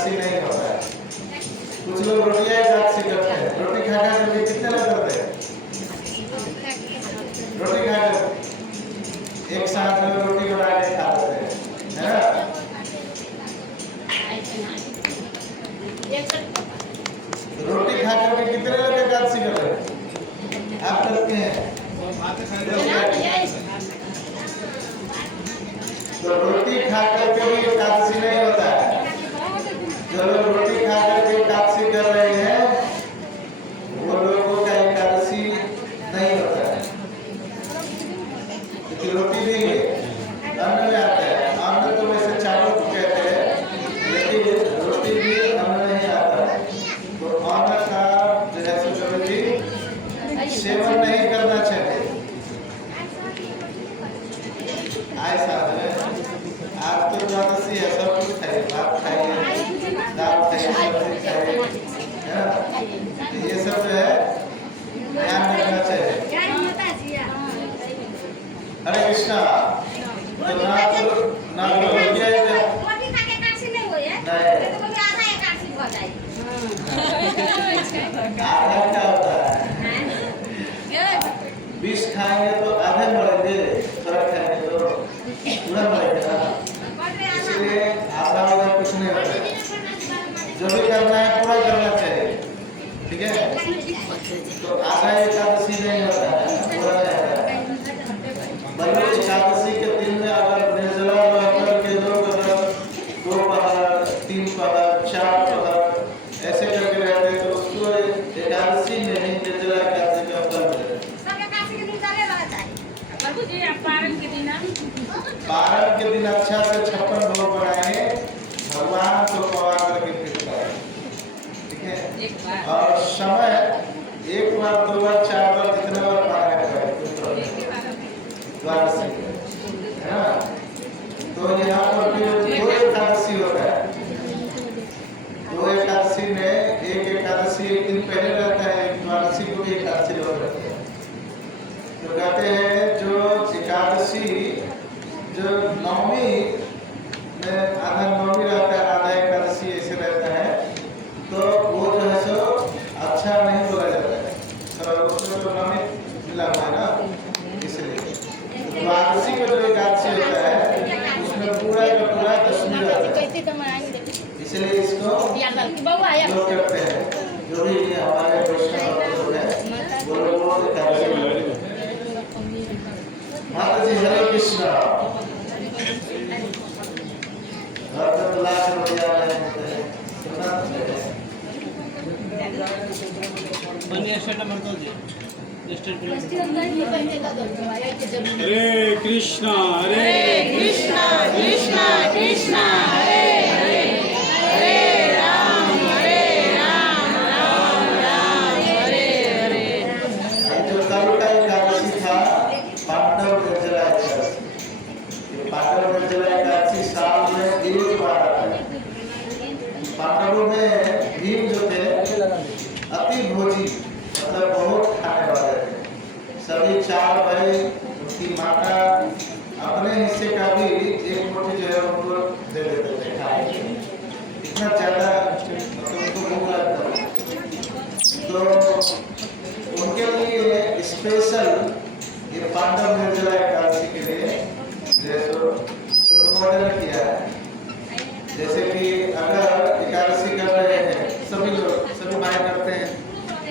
एकादशी नहीं होता है। कुछ लोग रोटियां एकादशी करते हैं, रोटी खा खा करके कितने लोग करते हैं? रोटी खा कर एक साथ में रोटी बना के खा लेते हैं, है ना? रोटी खा करके कितने लोग एकादशी कर रहे हैं? आप करते हैं? तो रोटी खा करके भी एकादशी नहीं होता है। जो लोग रोटी खा करके एकादशी कर रहे हैं वो लोगों का एकादशी नहीं होता है, क्योंकि रोटी भी अन्न में आता है। अन्न तो वैसे चावल को कहते हैं, लेकिन रोटी भी अन्न में ही आता है। तो अन्न का जो है सो कभी सेवन नहीं करना चाहिए। ऐसा है, आज तो एकादशी है, सब कुछ खाइए, भात खाइए, दाल खाइए, सब्जी खाइए, है ना? ये सब जो है ध्यान रखना चाहिए। हरे कृष्णा। तो ना रोटियां रोटी खा के एकादशी नहीं होई है, तो बोले आधा एकादशी हो जाए। आधा क्या होता है? 20 खाएंगे तो आधे मरेंगे, थोड़ा खाएंगे तो पूरा मरेगा। इसलिए आधा आधा कुछ नहीं होता है। जो भी करना है पूरा करना चाहिए, ठीक है? तो आधा एकादशी नहीं होता है, पूरा नहीं होता है। बल्कि एकादशी के दिन में अगर निर्जला रहकर के लोग अगर 2 पहर, 3 पहर, 4 पहर ऐसे करके रहते हैं तो उसको एकादशी में ही निर्जला एकादशी का फल मिलेगा। पारण के दिन अच्छा से 56 भोग बनाए, भगवान को पवा करके फिर खाए, ठीक है? और समय 1 बार, 2 बार, 4 बार, जितने बार पारण करें द्वादशी, है ना? तो यहाँ पर भी 2 एकादशी होता है। 2 एकादशी में एक एकादशी एक दिन पहले रहता है, एक द्वादशी को भी एकादशी लोग रहते हैं। तो कहते हैं जो एकादशी जो नवमी में आधा नवमी रहता है, आधा एकादशी ऐसे रहता है, तो वो जो है सो अच्छा नहीं बोला जाता है। तो उसमें तो नवमी मिला हुआ है ना, इसलिए द्वादशी का जो एकादशी होता है उसमें पूरा का पूरा दशमी रहता है, इसलिए इसको लोग करते हैं। जो भी हमारे वैष्णव लोग हैं वो लोग एकादशी। माता जी हरे कृष्णा। हरे कृष्णा कृष्णा कृष्णा हरे हरे, हरे राम राम राम हरे हरे। जो कल का एकादशी था पांडव निर्जला एकादशी। ये पांडव निर्जला एकादशी साल में 1 बार आता है। पांडवों में भीम जो थे अति भोजी, मतलब बहुत खाने वाले थे। सभी 4 भाई, उनकी माता अपने हिस्से का भी 1 मुट्ठी जो है उनको दे देते थे खाने के लिए। इतना ज्यादा मतलब उनको भूख लगता था। तो उनके लिए स्पेशल ये पांडव निर्जला एकादशी के लिए जैसे मॉडल किया है। जैसे कि अगर एकादशी कर रहे हैं सभी लोग, सभी भाई करते हैं,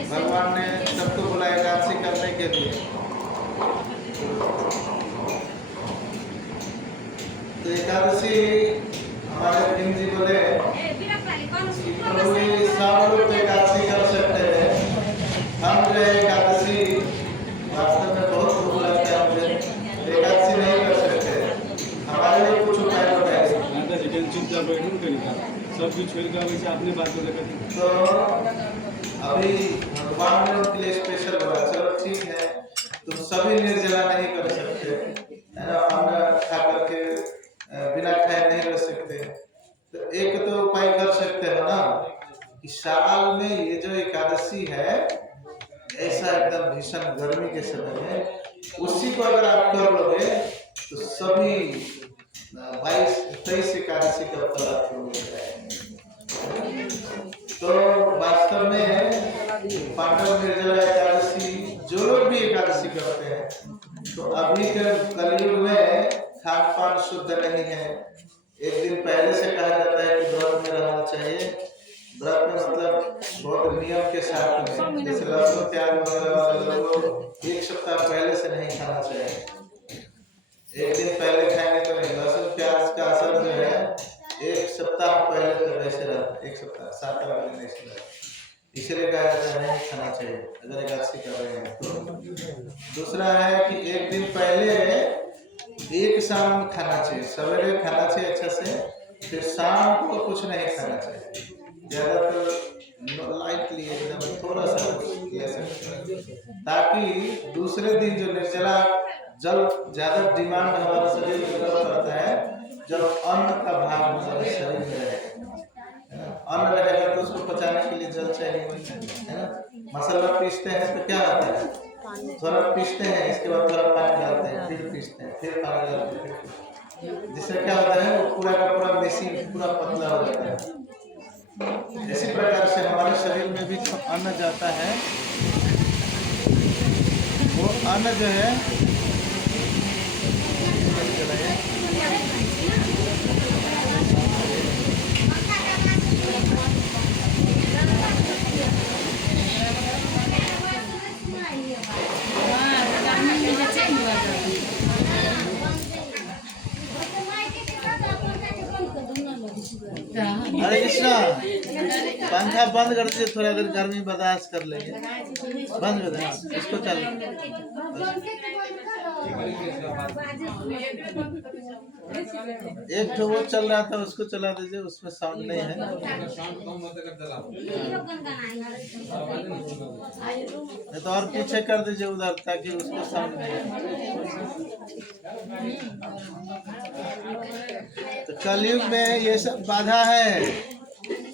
भगवान ने सबको बुलाया एकादशी करने के लिए। तो एकादशी हमारे भीम जी बोले प्रभु जी सब लोग तो एकादशी कर सकते हैं, हम जो है एकादशी वास्तव में बहुत भूख लगता है मुझे, एकादशी नहीं कर सकते, हमारे लिए कुछ उपाय बताइए। चुपचाप बैठो करेगा सब कुछ छोड़ के वैसे अपनी बात को लेकर। तो अभी भगवान ने उनके लिए स्पेशल बोला, चलो ठीक है तुम सभी निर्जला नहीं कर सकते, है ना? अन्न खा करके बिना खाए नहीं रह सकते, तो एक तो उपाय कर सकते हो ना कि साल में ये जो एकादशी है ऐसा एकदम भीषण गर्मी के समय में उसी को अगर आप कर लोगे तो सभी 22-23 एकादशी का फल आपको मिल जाएगा। तो वास्तव में पाटन निर्जला एकादशी जो लोग भी एकादशी करते हैं तो अभी के कलयुग में खान पान शुद्ध नहीं है। एक दिन पहले से कहा जाता है कि व्रत में रहना चाहिए। व्रत में मतलब बहुत नियम के साथ में, जैसे लहसुन प्याज वगैरह वाले लोग एक सप्ताह पहले से नहीं खाना चाहिए। एक दिन पहले खाएंगे तो नहीं, लहसुन प्याज का असर जो है एक सप्ताह पहले तक वैसे रहता है, एक सप्ताह 7 दिन ऐसे रहता है। इसलिए कहा जाता है नहीं खाना चाहिए अगर एकादशी कर रहे हैं तो। दूसरा है कि एक दिन पहले एक शाम खाना चाहिए, सवेरे खाना चाहिए अच्छा से, फिर शाम को कुछ नहीं खाना चाहिए, ज्यादातर लाइटली एकदम थोड़ा सा ले सकते हैं, ताकि दूसरे दिन जो निर्जला जल ज्यादा डिमांड हमारे शरीर में तब करता है जब अन्न का भाग हमारे शरीर में रहेगा। अन्न रहेगा तो उसको पचाने के लिए जल चाहिए, है ना। मसाला पीसते हैं तो क्या होता है, थोड़ा पीसते हैं, इसके बाद थोड़ा पानी डालते हैं, फिर पीसते हैं, फिर पानी डालते हैं, जिससे क्या होता है वो पूरा का पूरा मशीन पूरा पतला हो जाता है। इसी प्रकार से हमारे शरीर में भी जो अन्न जाता है वो अन्न जो है हरे कृष्णा, पंखा बंद कर दीजिए, थोड़ा देर गर्मी बर्दाश्त कर लेंगे। बंद कर दें, इसको चल। एक तो वो चल रहा था उसको चला दीजिए, उसमें साउंड नहीं है। नहीं तो और पीछे कर दीजिए उधर, ताकि उसको साउंड नहीं है। तो कलयुग में ये सब बाधा है,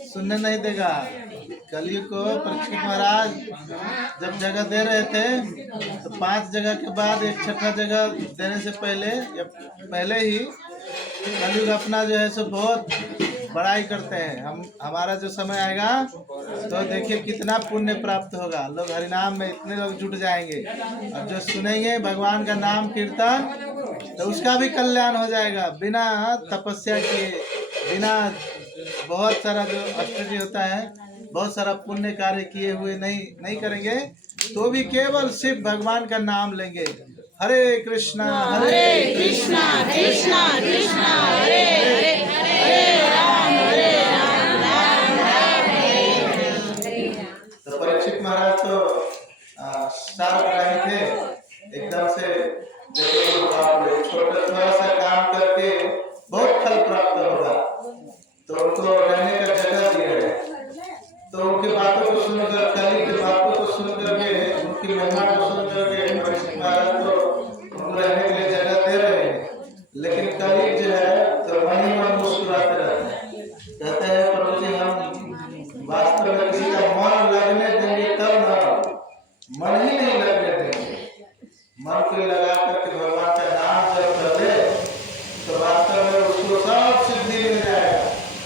सुनने नहीं देगा। कलयुग को परीक्षित महाराज जब जगह दे रहे थे तो 5 जगह के बाद एक छठा जगह देने से पहले ही कलयुग अपना जो है सो बहुत बड़ाई करते हैं। हमारा जो समय आएगा तो देखिए कितना पुण्य प्राप्त होगा। लोग हरिनाम में इतने लोग जुट जाएंगे और जो सुनेंगे भगवान का नाम कीर्तन तो उसका भी कल्याण हो जाएगा। बिना तपस्या किए, बिना बहुत सारा जो अष्टजी होता है, बहुत सारा पुण्य कार्य किए हुए नहीं करेंगे तो भी केवल सिर्फ भगवान का नाम लेंगे। हरे कृष्णा कृष्णा कृष्णा हरे हरे, हरे राम राम हरे। तो परीक्षित महाराज तो शार्प नहीं थे, एकदम से छोटा थोड़ा सा काम करके बहुत फल प्राप्त होगा, तो उनको रहने का जगह दिया है। तो उनकी बातों को सुनकर, कली की बातों को सुनकर के, उनकी महिमा को सुनकर के परीक्षित महाराज तो उनको रहने के लिए जगह दे रहे हैं। लेकिन कली जो है तो मन ही मन मुस्कुराते रहते हैं, कहते हैं प्रभु जी हम वास्तव में किसी का मन लगने देंगे तब ना, मन ही नहीं लगने देंगे। मन को लगा करके भगवान का नाम जब कर दे तो वास्तव में उसको सब सिद्धि मिल जाएगा,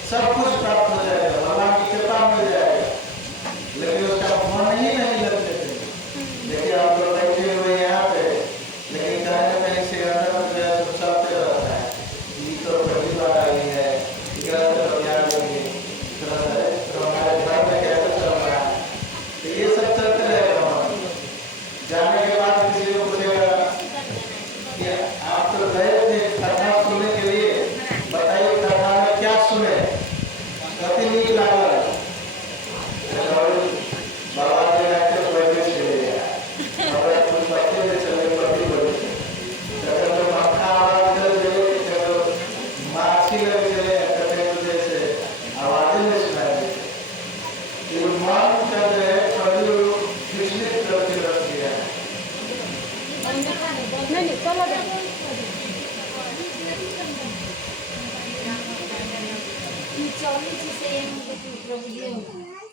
सब कुछ प्राप्त हो जाएगा, भगवान की कृपा मिल जाएगा। लेकिन उसका मन ही नहीं लगने देंगे। देखिए आप लोग बैठे हुए यहाँ पे, लेकिन कहीं कहीं से अंदर जो है सब चलते रहता है। ये तो पहली बार आई है, तो हमारे घर में कैसे चल रहा है, तो ये सब चलते रहेगा। जाने के बाद किसी को पूछेगा कि आप तो गए थे कथा सुनने के लिए, बताइए कथा में क्या सुने, कति नीक लागल। बाबा के लाके बैठे चले गया और कुछ बच्चे में चले पति बोले कभी तो पंखा आवाज कर दे, कभी माछी लग चले, कभी तो जैसे आवाजें नहीं सुनाई देती। ये मन का जो है कभी विचलित करके रख दिया है।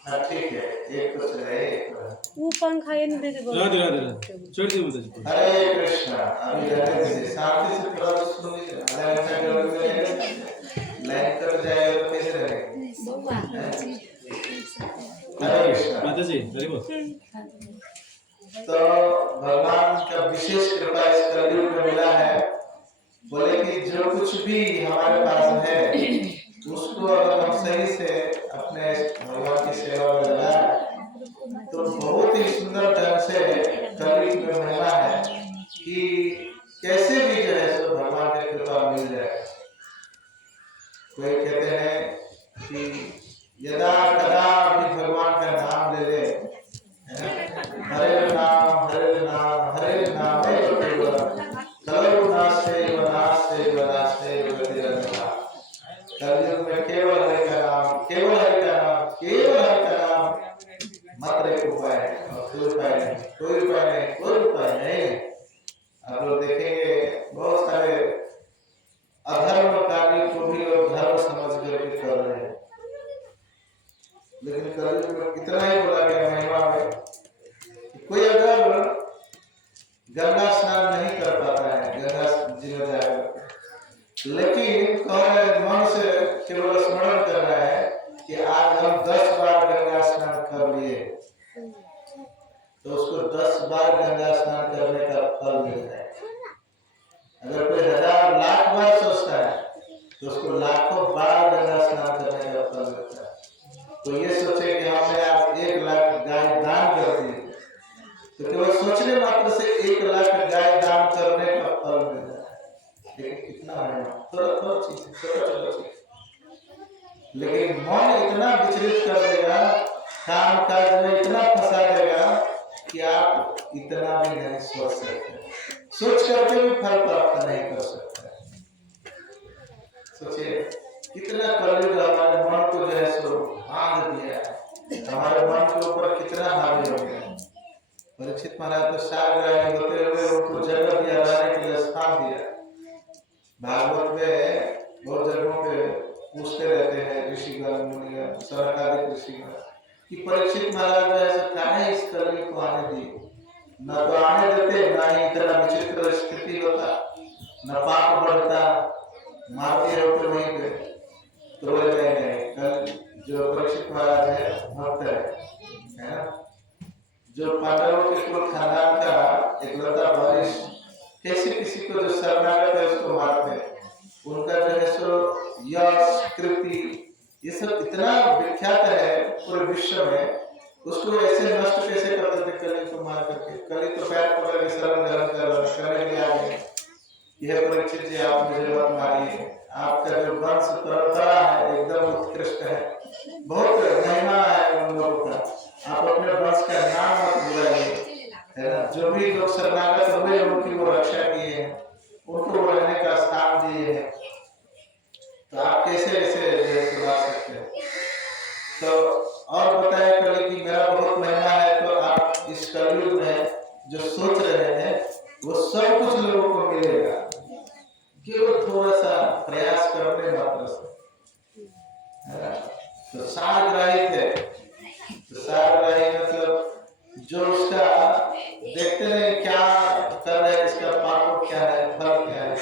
हाँ ठीक है, एक कुछ है, वो पंखा ये नहीं देते बोलो। राधे राधे राधे, छोड़ दी माता जी। हरे कृष्णा। अभी रहने दीजिए, शांति से थोड़ा सुन लीजिए। आधा घंटा के बाद लाइन कर जाएगा तो कैसे रहेगा। हरे कृष्णा। माता जी हरि बोल। तो भगवान का विशेष कृपा इस कलयुग में मिला है। बोले कि जो कुछ भी हमारे पास है उसको अगर हम सही से अपने भगवान की सेवा में लगाएं तो बहुत ही सुंदर ढंग से कलयुग में महिमा है कि कैसे भी जो है सो भगवान की कृपा मिल जाए। कोई कहते हैं कि यदा कदा भी भगवान का नाम ले ले, हरे नाम हरे नाम हरे नाम कलयुग में केवल हरि का नाम, केवल हरि का नाम, केवल हरि का नाम मात्र एक उपाय है और कोई उपाय नहीं, कोई उपाय नहीं, कोई उपाय नहीं। आप लोग देखेंगे बहुत सारे अधर्म कार्य को भी लोग धर्म समझ करके कर रहे हैं, लेकिन कलयुग में कितना ही बोला गया महिमा में कि कोई अगर गंगा स्नान नहीं कर पाता है, गंगा जी में जाएगा, लेकिन मन से केवल स्मरण कर रहा है कि आज हम 10 बार गंगा स्नान कर लिए, तो उसको 10 बार गंगा स्नान करने का फल मिलता है। अगर कोई 1000 लाख बार सोचता है तो उसको लाखों बार गंगा स्नान करने का फल मिलता है। तो ये सोचे कि हमने आज 1 लाख गाय दान कर दी, तो केवल सोचने मात्र से 1 लाख गाय दान करने का फल मिलता है। लेकिन कितना है थोड़ा चीज, छोटा चीज, लेकिन मन इतना विचलित कर देगा, काम काज में इतना फंसा देगा कि आप इतना भी नहीं सोच सकते, सोच करके भी फल प्राप्त नहीं कर सकते। सोचिए कितना कलयुग हमारे मन को जो है सो बांध दिया है, हमारे मन के ऊपर कितना हावी हो गया। परीक्षित महाराज तो साग्राही होते हुए उनको जगह दिया, रहने के लिए स्थान दिया। भागवत में बहुत जगहों पे पूछते रहते हैं ऋषिगण मुनिगण सनकादिक ऋषिगण कि परीक्षित महाराज ऐसा काहे इस कलयुग को आने दिए, न तो आने देते, न ही इतना विचित्र स्थिति होता, न पाप बढ़ता, मारते होते वहीं पे। तो बोले नहीं, कल जो परीक्षित महाराज है भक्त है ना, जो पांडवों के कुल खानदान का इकलौता वारिस, कैसे किसी को जो शरणागत है उसको मारते हैं, उनका जो है सो यश कृति ये सब इतना विख्यात है पूरे विश्व में, उसको ऐसे नष्ट कैसे कर देते कली को मार करके। कली तो पैर पकड़ के शरण ग्रहण करने के लिए आ गए, यह परीक्षित जी आप मुझे मत मारिए, आपका जो वंश परंपरा है एकदम उत्कृष्ट है, बहुत महिमा है उन लोगों का, आप अपने वंश का नाम मत बुलाइए, है ना। जो भी लोग शरणागत हुए उनकी वो रक्षा किए हैं, उनको रहने का स्थान दिए हैं, तो आप कैसे ऐसे सुधार सकते हैं। तो और बताया कल कि मेरा बहुत महिमा है, तो आप इस कलयुग में जो सोच रहे हैं वो सब कुछ लोगों को मिलेगा, केवल थोड़ा सा प्रयास करने मात्र से। तो सारग्राही थे, तो सारग्राही मतलब जो उसका देखते रहे क्या कर रहे हैं, इसका पाप क्या है, फल क्या है,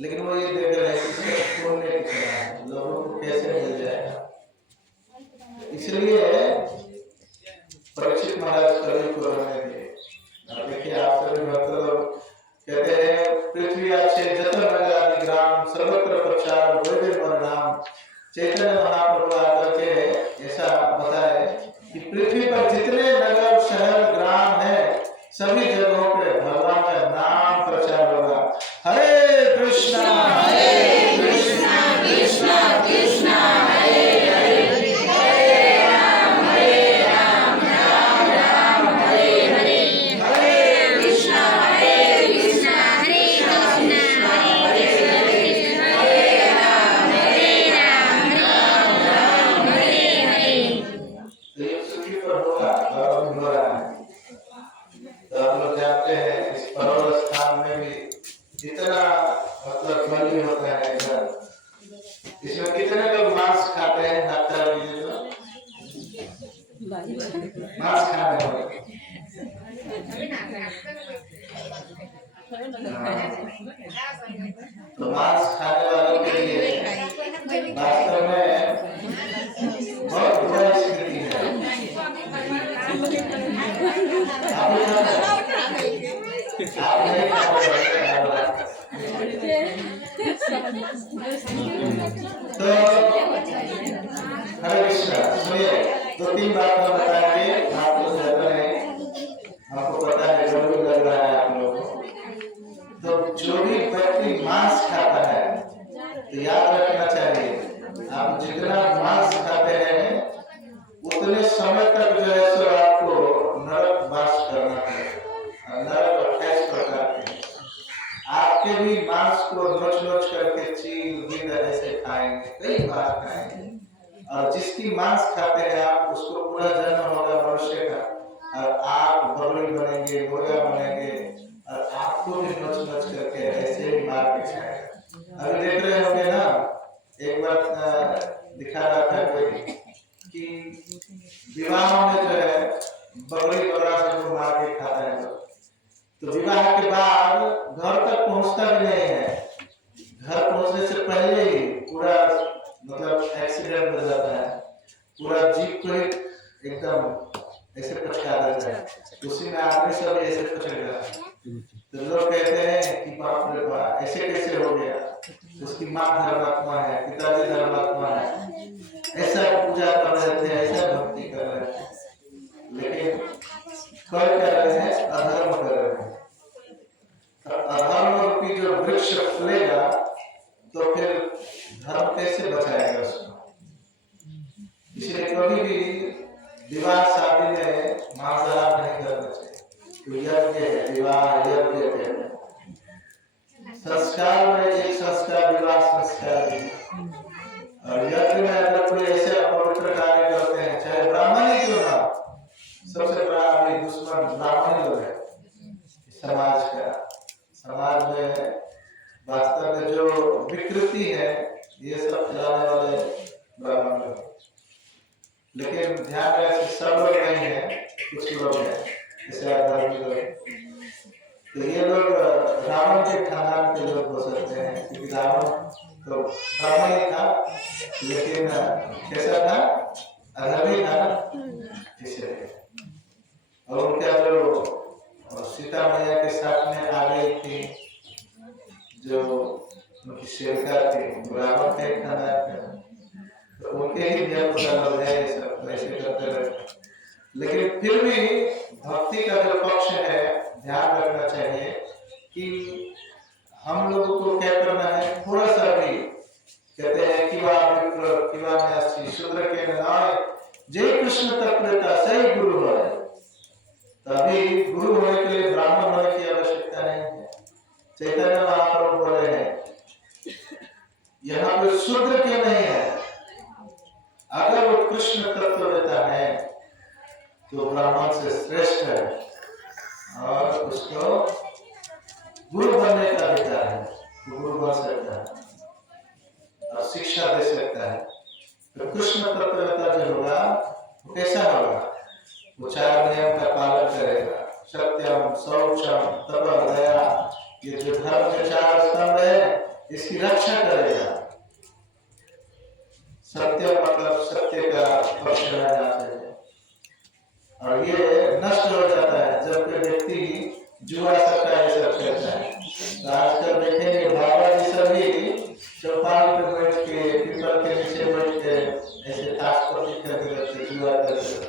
लेकिन वो ये देख रहे हैं कि इसका पुण्य कितना है, लोगों को कैसे मिल जाएगा। इसलिए परीक्षित महाराज कलयुग को रहने दिए। देखिए आप सभी भक्त लोग कहते हैं पृथ्वी अच्छे जतन नगर ग्राम सर्वत्र प्रचार वैद्य परिणाम, चैतन्य महाप्रभु आकर के ऐसा बताए कि पृथ्वी पर जितने नगर शहर ग्राम है सभी जगहों पे भगवान का नाम प्रचार होगा। हरे कृष्णा कृष्णा कृष्णा हरे हरे, हरे राम राम राम हरे हरे, हरे कृष्णा हरे कृष्णा कृष्णा हरे हरे, हरे राम राम राम हरे हरे। तो ये पृथ्वी पर होगा और हो रहा है। तो आप लोग जानते हैं इस पर्वत स्थान में भी जितना मतलब बलि होता है इधर, इसमें कितने लोग मांस खाते हैं, डॉक्टर जी तो मांस खाने वाले, तो मांस खाने वालों के लिए वास्तव में सुनिए, 2-3 बात हम बताएंगे, आप लोग डर रहे हैं, आपको पता है डर भी लग रहा है आप लोगों को। तो जो भी व्यक्ति मांस खाता है तो याद रखना चाहिए, आप जितना मांस खाते हैं उतने समय तक जो है सो आपको नरक वास करना है। नरक 28 प्रकार के, आपके भी मांस को नोच करके चील गिद्ध ऐसे खाएंगे, कई बार खाएंगे। और जिसकी मांस खाते हैं आप, उसको पूरा जन्म होगा मनुष्य का, और आप बकरी बनेंगे, मुर्गा बनेंगे, और आपको भी नोच करके ऐसे ही मार के खाएगा। अभी देख रहे होंगे ना, एक बार दिखा रहा था कोई कि विवाह में जो है बकरी बकरा से मार के खाता है लोग। तो विवाह के बाद घर तक पहुंचता भी नहीं है, घर पहुंचने से पहले ही पूरा मतलब एक्सीडेंट हो जाता है, पूरा जीप को एकदम ऐसे पछका देता है, उसी में आदमी सब ऐसे पछेगा। तो लोग कहते हैं कि बाप रे बाप ऐसे कैसे हो गया, उसकी माँ धर्मात्मा है, पिताजी धर्मात्मा है, ऐसा पूजा कर रहे थे, ऐसा भक्ति कर रहे थे, लेकिन कर रहे हैं अधर्म कर रहे हैं। तो अधर्म रूपी जो वृक्ष फूलेगा तो फिर धर्म कैसे बचाएगा उसको। इसलिए कभी भी विवाह शादी में मांसाहार नहीं करना चाहिए। तो यज्ञ है, विवाह यज्ञ है, संस्कार में एक संस्कार विवाह संस्कार है। और यज्ञ में अगर कोई ऐसे अपवित्र कार्य करते हैं, चाहे ब्राह्मण ही क्यों ना, सबसे बड़ा अभी दुश्मन ब्राह्मण लोग है समाज का। समाज में वास्तव में जो विकृति है ये सब फैलाने वाले ब्राह्मण लोग। लेकिन ध्यान रहे सब लोग नहीं है, कुछ लोग हैं जैसे आधार्मिक लोग। तो ये लोग रावण के खानदान के लोग हो सकते हैं, क्योंकि रावण तो ब्राह्मण ही था, लेकिन कैसा था, अधर्मी था इसलिए। और उनका जो सीता मैया के साथ में आ गई थी, जो उनकी सेविका थी, रावण के खानदान का, तो उनके ही लोग है, सब ऐसे करते रहे। लेकिन फिर भी भक्ति का जो पक्ष है ध्यान रखना चाहिए कि हम लोगों को क्या करना है, थोड़ा सा भी कहते हैं कि शूद्र के नाय जय कृष्ण तत्वता सही गुरु है। तभी गुरु होने के लिए ब्राह्मण होने की आवश्यकता नहीं है। चैतन्य महाप्रभु बोले हैं यहाँ पे शूद्र क्यों नहीं है, अगर वो कृष्ण तत्वता है तो ब्राह्मण से श्रेष्ठ है और उसको गुरु बनने का अधिकार है, तो गुरु बन सकता है और शिक्षा दे सकता है। तो कृष्ण तत्वता जो होगा वो कैसा होगा, वो 4 नियम का पालन करेगा, सत्यम शौचम तप दया, ये जो धर्म के 4 स्तंभ है इसकी रक्षा करेगा। सत्य मतलब सत्य का पक्ष रहना चाहिए, और ये नष्ट हो जाता है जब कोई व्यक्ति जुआ सट्टा ये सब खेलता है। तो आजकल देखेंगे बाबा जी सभी चौपाल पे बैठ के, पीपल के नीचे बैठ के ऐसे ताश पत्ती खेलते रहते, जुआ खेलते,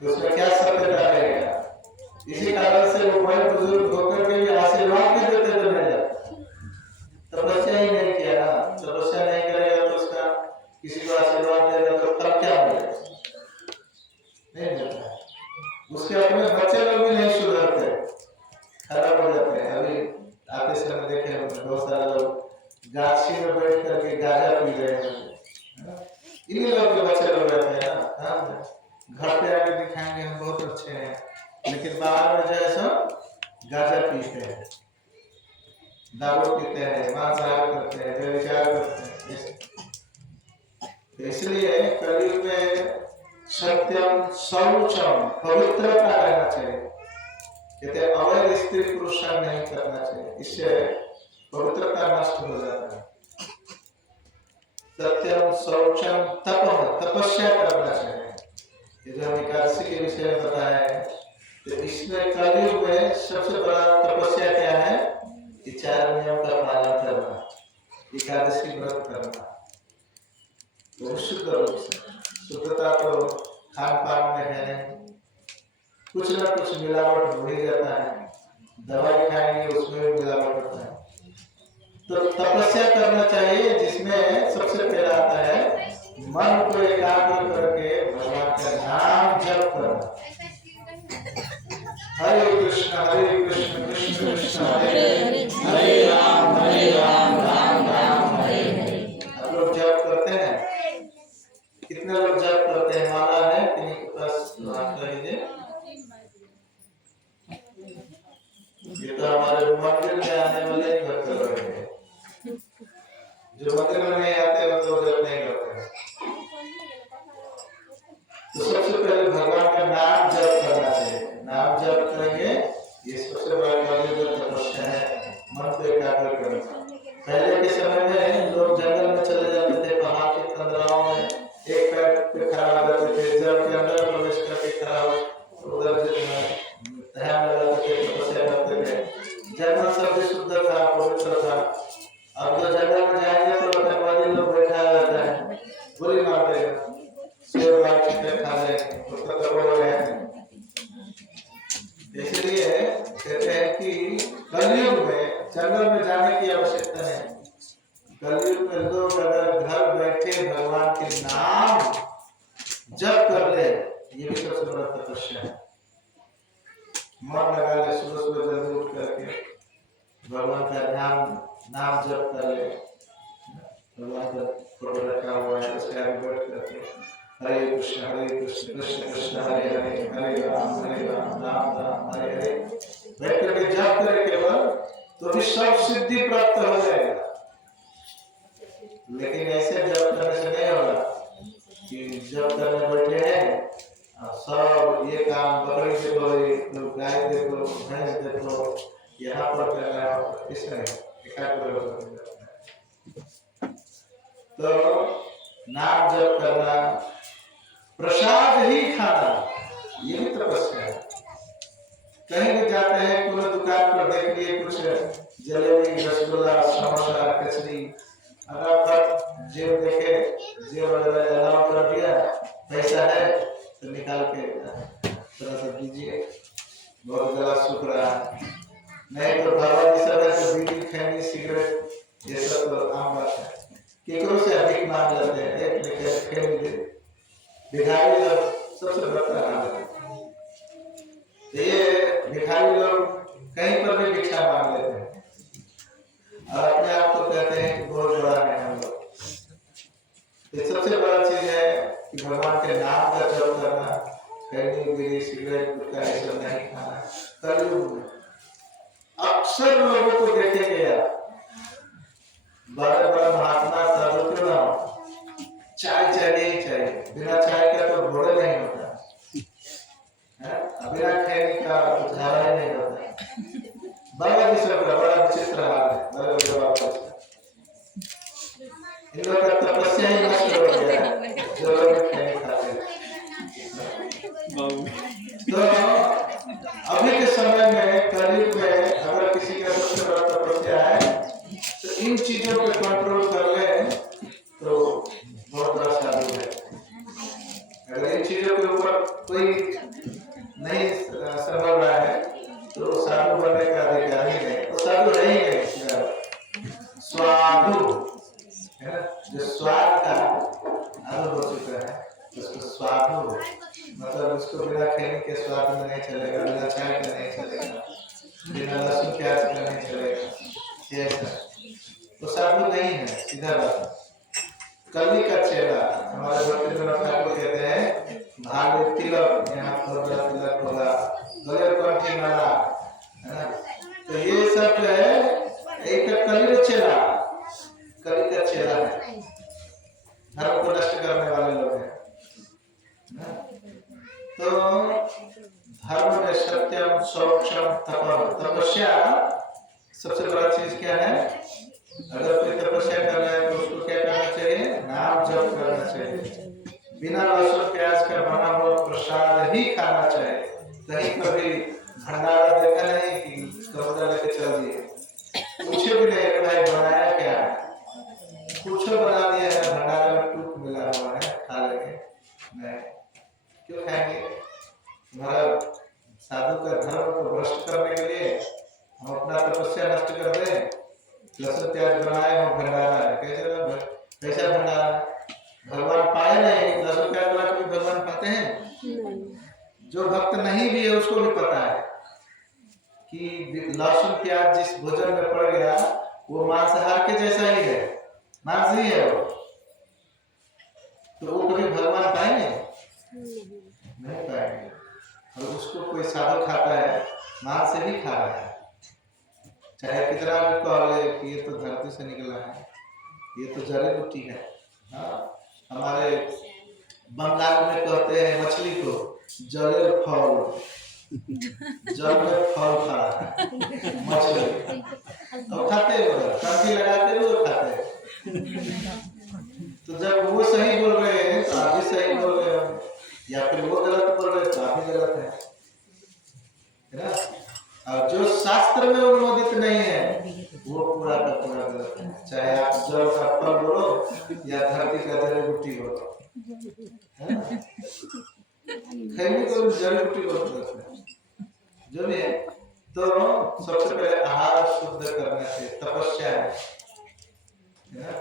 तो उसमें क्या सत्यता रहेगा। इसी कारण से वो बड़े बुजुर्ग होकर के भी आशीर्वाद भी देते थे मेरे, तपस्या ही नहीं किया ना, तपस्या नहीं करेगा तो उसका किसी को आशीर्वाद देगा तो तब क्या मिलेगा, नहीं मिलता। उसके अपने बच्चे लोग भी नहीं सुधरते, खराब हो जाते हैं। अभी आते समय देखे हमने बहुत सारे लोग गाछी में बैठ करके गांजा पी रहे हैं, इन्हीं लोग के बच्चे लोग रहते हैं ना। घर पे आके दिखाएंगे हम बहुत अच्छे हैं, लेकिन बाहर में जो है सब गांजा पीते हैं, दारू पीते हैं, मांसाहार करते हैं, व्यभिचार करते हैं। इसलिए कलयुग में सत्यम शौचम पवित्रता रहना चाहिए, कहते अवैध स्त्री पुरुष नहीं करना चाहिए, इससे पवित्रता नष्ट हो जाता है। सत्यम शौचम तपम तपस्या करना चाहिए, ये जो हम एकादशी के विषय में बताया है। तो इसमें कलयुग में सबसे बड़ा तपस्या क्या है, ये 4 नियम का पालन करना, एकादशी व्रत करना, शुद्ध रूप से शुद्धता तो खान पान में है, कुछ ना कुछ मिलावट हो ही जाता है। दवाई खाएंगे उसमें भी मिलावट होता है। तो तपस्या करना चाहिए जिसमें सबसे पहला आता है मन को एकाग्र करके भगवान का नाम जप करना। हरे कृष्ण कृष्ण कृष्ण हरे हरे, हरे राम राम राम हरे हरे। आप लोग जप करते हैं? कितने लोग जप करते हैं? माला है किन्हीं के पास? ये तो हमारे मंदिर में आने वाले ही भक्त लोग हैं। जो मंदिर में नहीं आते वो तो जप नहीं करते। तो सबसे पहले भगवान का नाम जप करना चाहिए। नाम जप करेंगे, ये सबसे बड़ा तपस्या है, मन को एकाग्र करना। पहले के समय में लोग जंगल में चले जाते थे, पहाड़ के कंदराओं में एक पैर पे खड़ा हो जाते थे, जल के अंदर प्रवेश करके खड़ा हो उधर ध्यान लगाते थे, तपस्या करते थे। जंगल सब शुद्ध था, पवित्र था। अब तो जंगल में जाएंगे तो आतंकवादी लोग बैठा रहता है, गोली मार देगा, शेर मार के खा जाएंगे, उसका तो वो है। इसलिए कहते हैं कि कलयुग में जंगल में जाने की आवश्यकता नहीं। कलयुग में लोग अगर घर बैठे भगवान के नाम जप कर ले, ये भी सबसे बड़ा तपस्या है। मन लगा ले, सुबह सुबह जल्दी उठ करके भगवान का नाम जप कर ले। भगवान का फोटो रखा हुआ है, उसके आगे बैठ करके हरे कृष्ण कृष्ण कृष्ण हरे हरे, हरे राम राम राम हरे हरे बैठ करके जप करे केवल, तो भी सब सिद्धि प्राप्त हो जाएगा। लेकिन ऐसे जप करने से नहीं होगा कि जप करने बैठे हैं सब ये काम, बकरी देखो, गाय देखो, भैंस देखो, यहाँ पर कर रहा है, इसमें तो नाम जप करना, प्रसाद ही खाना, ये भी तपस्या है। कहीं भी जाते हैं, कोई दुकान पर देख लिए कुछ जलेबी, रसगुल्ला, समोसा, कचरी, अगर जेब देखे, जेब अलाउ कर दिया, पैसा है तो निकाल के थोड़ा सा दीजिए, बहुत गला सूख रहा है। नहीं तो बाबा जी सब है तो बीड़ी, खैनी, सिगरेट, ये सब तो आम बात है। केकरों से अधिक मांग जाते हैं, एक लेके खैनी दे, भिखारी लोग सबसे बदतर हाल है। तो ये भिखारी लोग कहीं पर भी भिक्षा मांग लेते हैं और अपने आप को कहते हैं कि बहुत बड़ा है हम लोग। तो सबसे बड़ा चीज है कि भगवान के नाम का जप करना, खैनी, बीड़ी, सिगरेट, गुटखा ये सब नहीं खाना। कलयुग में अक्सर लोगों को देखेंगे यार, बड़े बड़े महात्मा साधु क्यों ना हो, चाय चाहिए चाहिए, बिना चाय का तो घोड़े नहीं होता है, बिना खैनी का गुजारा ही नहीं होता। बाबा जी सब का बड़ा विचित्र हाल है, बड़े बड़े बाबा इन लोगों का तपस्या ही नष्ट हो गया है, जो लोग खैनी खाते हैं। तो अभी के समय में कलयुग में अगर किसी का सबसे बड़ा तपस्या है तो इन चीजों पे कंट्रोल कर ले तो बहुत बड़ा साधु है। अगर इन चीजों के ऊपर कोई नहीं संभल रहा है तो साधु बनने का अधिकार ही नहीं, तो साधु है ही नहीं। स्वादु है ना, जो स्वाद का अनुभव हो चुका है उसको स्वादु, मतलब उसको बिना खैनी के स्वाद में नहीं चलेगा, बिना चाय के नहीं चलेगा, बिना लहसुन प्याज के नहीं चलेगा, ये तो साधु नहीं है, सीधा बात। कली का चेहरा हमारे भक्तिविनोद ठाकुर कहते हैं, भाले तिलक, यहाँ पर तिलक होगा, गले पर की माला, है ना, तो ये सब जो है एक कली का चेहरा, कली का चेहरा है, धर्म को नष्ट करने वाले लोग हैं। तो धर्म में सत्यम, सौक्षम, तपम, तपस्या सबसे बड़ा चीज क्या है? अगर कोई तपस्या कर रहा है तो उसको क्या करना चाहिए? नाम जप करना चाहिए, बिना लहसुन प्याज का बना हुआ प्रसाद ही खाना चाहिए। कहीं कभी भंडारा देखा नहीं कि कमरा लेके चल दिए, पूछे भी नहीं भाई बनाया क्या है, कुछ बना दिया है, भंडारा में टूक मिला हुआ है, खा लेंगे, नहीं, क्यों खाएंगे? हमारा साधु का धर्म को भ्रष्ट करने के लिए हम अपना तपस्या नष्ट कर दे, लहसुन प्याज बनाए हम भंडारा है, कैसा भंडारा है? भगवान पाए नहीं, लहसुन प्याज बना के भगवान पाते हैं? जो भक्त नहीं भी है उसको भी पता है कि लहसुन प्याज जिस भोजन में पड़ गया वो मांसाहार के जैसा ही है, मांस ही है वो, तो वो कभी भगवान पाएंगे? नहीं पाएंगे। और उसको कोई साधु खाता है, मांस से ही खा रहा है, चाहे कितना भी कह ले कि ये तो धरती से निकला है, ये तो जड़ी बूटी है। हाँ, हमारे बंगाल में कहते हैं मछली को जलेर फल, जल में फल खा है मछली, तो खाते हैं, कंठी लगाते हुए खाते हैं। तो जब वो सही बोल रहे हैं तो आप भी सही बोल रहे हो, या फिर वो गलत बोल रहे हैं तो आप भी गलत है ना? और जो शास्त्र में अनुमोदित नहीं है वो पूरा का पूरा गलत है, चाहे आप जल का फल बोलो या धरती का जड़ी बूटी बोलो, खैनी को जड़ी बूटी बोलते हैं जो भी है। तो सबसे पहले आहार शुद्ध करने से तपस्या है ना?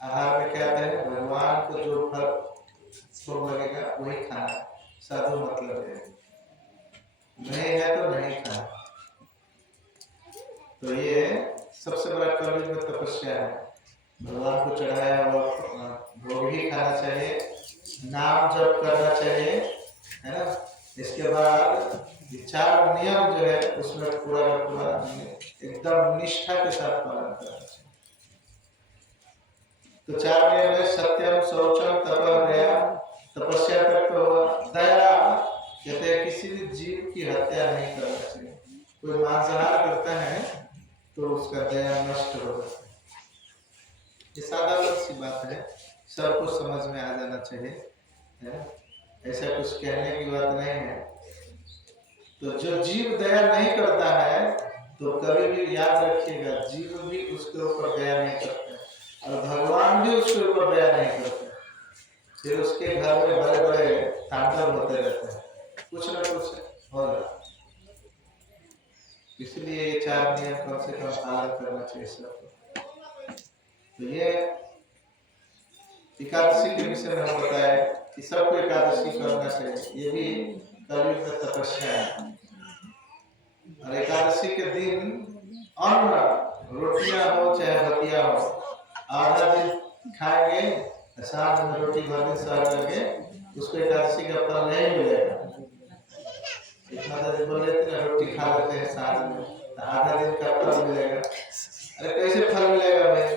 आहार में क्या है? भगवान को जो फल शुभ लगेगा वही खाना, साधु मतलब है, नहीं है तो नहीं खाना। तो ये सबसे बड़ा कलयुग में तपस्या है, भगवान को चढ़ाया हुआ भोग ही खाना चाहिए, नाम जप करना चाहिए, है ना? इसके बाद ये 4 नियम जो है उसमें पूरा का पूरा एकदम निष्ठा के साथ पालन करना चाहिए। तो 4 नियम है सत्यम, शौचम, तपः, दया। तपस्या करते हो, दया कहते हैं किसी भी जीव की हत्या नहीं करना चाहिए। कोई मांसाहार करता है तो उसका दया नष्ट हो जाता है। ये साधारण सी बात है, सबको समझ में आ जाना चाहिए, है? ऐसा कुछ कहने की बात नहीं है। तो जो जीव दया नहीं करता है तो कभी भी याद रखिएगा, जीव भी उसके ऊपर दया नहीं करते और भगवान भी उसके ऊपर दया नहीं करते, फिर उसके घर में बड़े बड़े तांडव होते रहते हैं, कुछ ना कुछ होगा। इसलिए ये 4 नियम कम से कम पालन करना चाहिए सबको। तो ये एकादशी के विषय में हम बताए कि सबको एकादशी करना चाहिए, ये भी कलयुग में तपस्या है। और एकादशी के दिन अन्न, रोटियां हो चाहे बतिया हो, आधा दिन खाएंगे, साथ में रोटी भर दिन सह करके, उसको एकादशी का फल नहीं मिलेगा। इतना दिन बोल रहे थे ना, रोटी खा लेते हैं साथ में तो आधा दिन का फल मिलेगा। अरे कैसे फल मिलेगा भाई?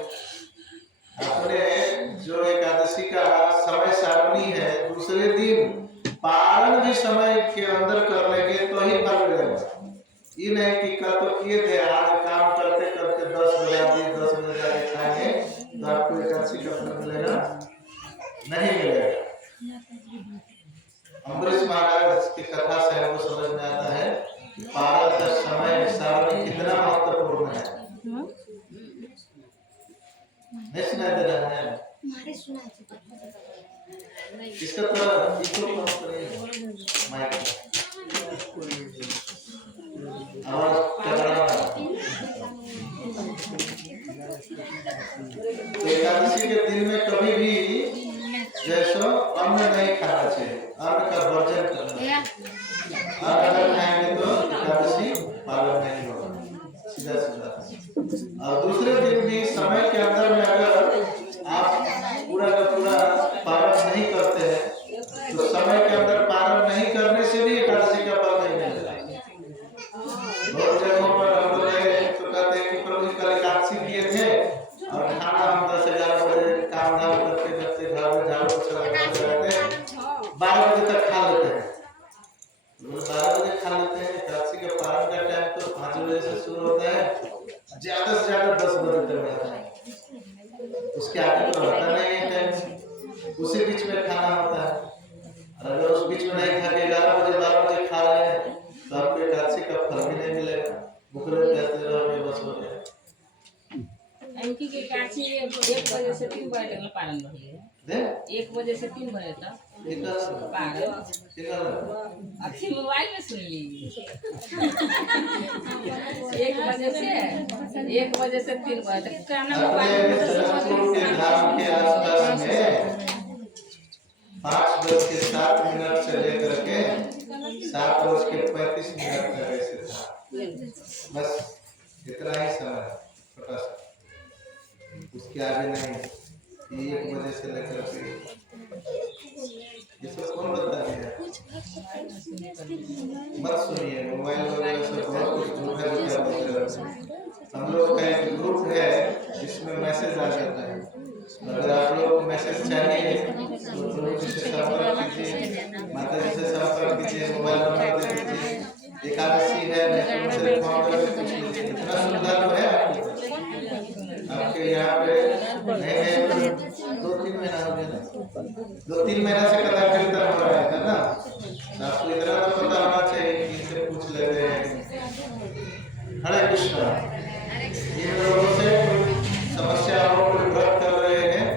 अपने जो एकादशी का समय सारणी है, दूसरे दिन पारण भी समय के अंदर कर लेंगे तो ही फल मिलेगा। ये नहीं कि कल तो किए थे, आज काम करते करते 10 बजे जाके खाएंगे तो आपको एकादशी का फल मिलेगा? नहीं मिलेगा। अम्बरीश महाराज की कथा से हमको समझ में आता है कि पारण का समय सारणी कितना महत्वपूर्ण है। नहीं सुनाई दे रहा है? इसका थोड़ा इको कम करिए माइक आवाज टकरा। एकादशी के दिन में कभी भी जैसो अन्न नहीं खाना चाहिए, अन्न का वर्जन करना है। अगर खाएंगे तो एकादशी पालन नहीं होगा, सीधा सीधा। और दूसरे दिन भी समय के अंदर में अगर आप पूरा का पूरा पालन नहीं करते हैं तो समय के अंदर पालन नहीं करने से भी एकादशी का फल नहीं मिलेगा। बहुत जगहों पर हम लोग तो कहते हैं कि प्रभु कल एकादशी किए थे और खाना हम 10,000 बजे काम धाम करते करते घर में झाड़ू पोछा करते 12 बजे तक खा लेते हैं। 12 बजे खा लेते हैं। एकादशी का पारण का टाइम तो 5 बजे से शुरू होता है, ज्यादा से ज्यादा 10 बजे तक रहता है, उसके आगे तो रहता नहीं है टाइम, उसी बीच में खाना होता है। और अगर उस बीच में नहीं खा के 11 बजे 12 बजे खा रहे हैं तो आपको एकादशी का फल भी नहीं मिलेगा, भूखे प्यासे रहोगे, बस हो गया। एकादशी 1 बजे से 3 बजे तक पालन रहेगा। दे 1 बजे से 3 बजे तक पागल अच्छी मोबाइल में सुन ली 1 बजे से 3 बजे तक कहना मोबाइल में जनकपुर के धाम के आसपास में 5:07 से लेकर के 7:35 तक ऐसे था। बस इतना ही समय छोटा सा, उसके आगे नहीं। 1 बजे से लेकर के ये सब कौन बता दिया? मत सुनिए, मोबाइल वगैरह सब बहुत कुछ झूठा बोलते रहते हैं। हम लोग का एक ग्रुप है जिसमें मैसेज आ जाता है। अगर आप लोग को मैसेज चाहिए तो गुरु जी से संपर्क कीजिए, माता जी से संपर्क कीजिए, मोबाइल नंबर दे दीजिए। एकादशी है, नहीं तो मुझे फोन करके पूछ लीजिए। इतना सुविधा तो है आपके यहाँ पे। नहीं 2-3 महीना हो गया ना, 2-3 महीना से कथा कीर्तन हो रहा है ना। आपको इतना तो पता होना चाहिए कि इनसे पूछ लेते हैं। हरे कृष्णा। इन लोगों से समस्या हो, कोई व्रत कर रहे हैं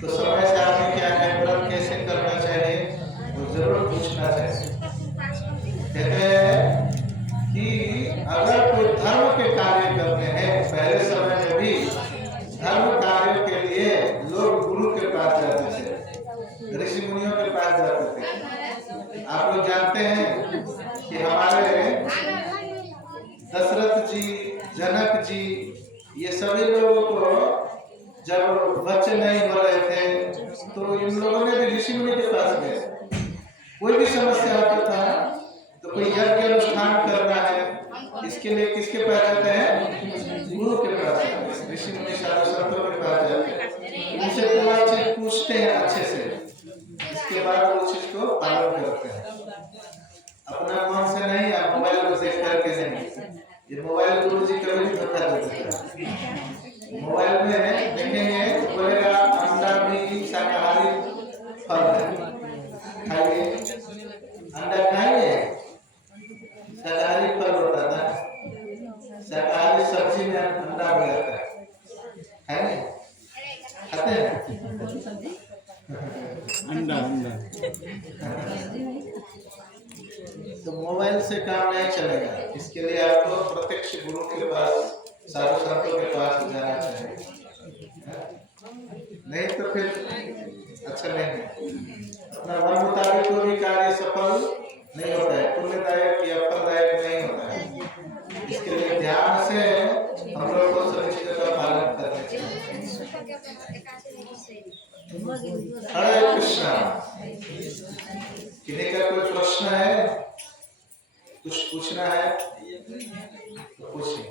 तो समय से आपने क्या है, व्रत कैसे करना चाहिए वो जरूर पूछना चाहिए। कहते हैं कि अगर कोई धर्म के कार्य करते हैं, पहले समय में भी धर्म कार्यों के लिए लोग गुरु के पास जाते थे, ऋषि मुनियों के पास जाते थे। आप लोग जानते हैं कि हमारे दशरथ जी, जनक जी, ये सभी लोगों को जब बच्चे नहीं हो रहे थे तो इन लोगों ने भी ऋषि मुनि के पास गए। कोई भी समस्या होता था तो कोई यज्ञ अनुष्ठान करना है, इसके लिए किसके पास जाते हैं? गुरु के पास जाते हैं, ऋषि मुनि साधु संतों के पास जाते हैं। उनसे पूरा चीज पूछते हैं अच्छे से, इसके बाद वो चीज को पालन करते हैं। अपना मन से नहीं, आप मोबाइल में देख करके नहीं। ये मोबाइल गुरु जी कभी भी धोखा देते हैं। मोबाइल में देखेंगे बोलेगा अंडा भी शाकाहारी फल है, खाइए। अंडा खाइए, शाकाहारी फल होता था। शाकाहारी सब्जी में अंडा मिलता है, खाइए, खाते हैं अंडा। तो मोबाइल से काम नहीं चलेगा। इसके लिए आपको प्रत्यक्ष गुरु के पास, साधु संतों के पास जाना चाहिए, नहीं तो फिर अच्छा नहीं है। अपना मन मुताबिक कोई भी कार्य सफल नहीं होता है, पुण्यदायक या फलदायक नहीं होता है। इसके लिए ध्यान से हम लोग को सभी चीजों का पालन करना चाहिए। हरे कृष्णा। किसी का कोई प्रश्न है, कुछ पूछना है तो पूछिए।